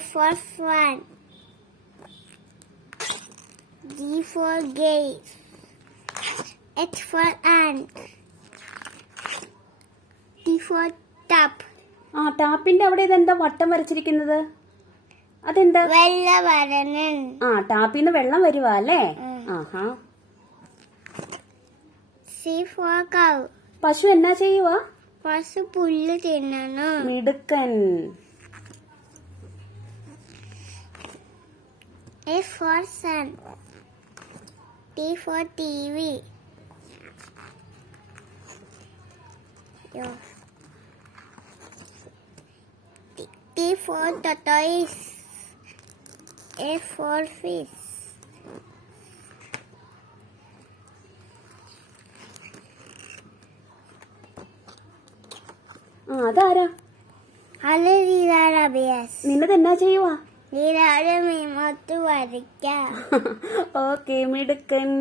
F for fun. G for gaze. H for ant. T for tap. ആ ടാപ്പിന്റെ അവിടെ ഇതെന്താ വട്ടം വരച്ചിരിക്കുന്നത് അതെന്താ വെള്ളം വരണൻ ആ ടാപ്പിന്ന് വെള്ളം വരുവാ അല്ലേ ആഹാ സി ഫോർ കൗ പശു എന്നാ ചെയ്യുവാ പശു പുല്ല് തിന്നണം മിടുക്കൻ S for sun. T for TV. Yo. T, for the toys. A for fish. അതാരാ നിന്നെ തന്നെ ചെയ്യുവാ നീരാഴമീമത്ത് വരയ്ക്കാം ഓക്കെ മിടുക്കൻ